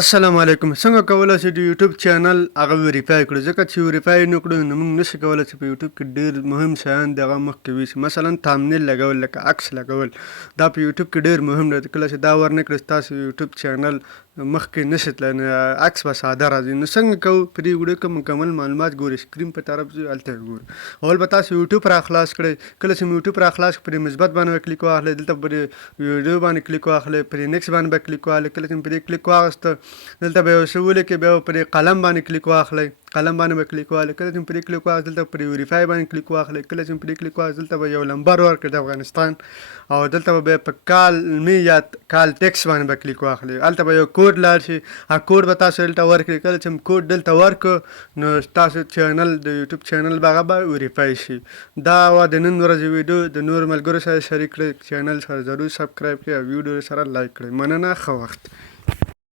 السلام علیکم. څنګه کولی شئ د یوټیوب چینل هغه ویریفای کړو؟ ځکه چې ویریفای نه کړو نو موږ نشو کولی چې په یوټیوب کې ډېر مهم شیان د هغه مخکې ویسي. مثلا تامنیل لګول، لکه عکس لګول، دا په یوټیوب کې ډېر مهم دی. کله چې دا ورنه کړئ ستاسو یوټیوب چینل مخکې نشي تللی، عکس به ساده راځي. نو څنګه کوو؟ په دې ویډیو کې مکمل معلومات ګورئ. سکرین په طرف ځئ، هلته یې ګورئ. اول به تاسو یوټیوب را خلاص کړئ. کله چې مو یوټیوب را خلاص کړئ، پرې مثبت باندې کلیک واخلئ، دلته پرې ویډیو باندې کلیک واخلئ، پرې نیکسټ باندې به کلیک واخلئ. کله چې مو پرې کلیک واخیسته، دلته به یو څه ولیکئ، بیا به پرې قلم باندې کلیک واخلئ. قلم باندې به کلیک واخلئ. کله چې مو پرې کلیک واخیست، دلته پرې ویریفای باندې کلیک واخلئ. کله چې مو پرې کلیک واخیست، دلته به یو نمبر ورکړئ د افغانستان، او دلته به په کال می یا کال ټیکس باندې به کلیک واخلئ. هلته به یو کوډ لاړ شي، هغه کوډ به تاسو دلته ورکړئ. کله چې مو کوډ دلته ورکړو نو تاسو چینل د یوټیوب چینل به هغه به ویریفای شي. دا وه د نن ورځې ویډیو. د نورو ملګرو سره شریک کړئ، چینل سره ضرور سبسکرایب کړئ او ویډیو سره لایک کړئ. مننه، ښه وخت.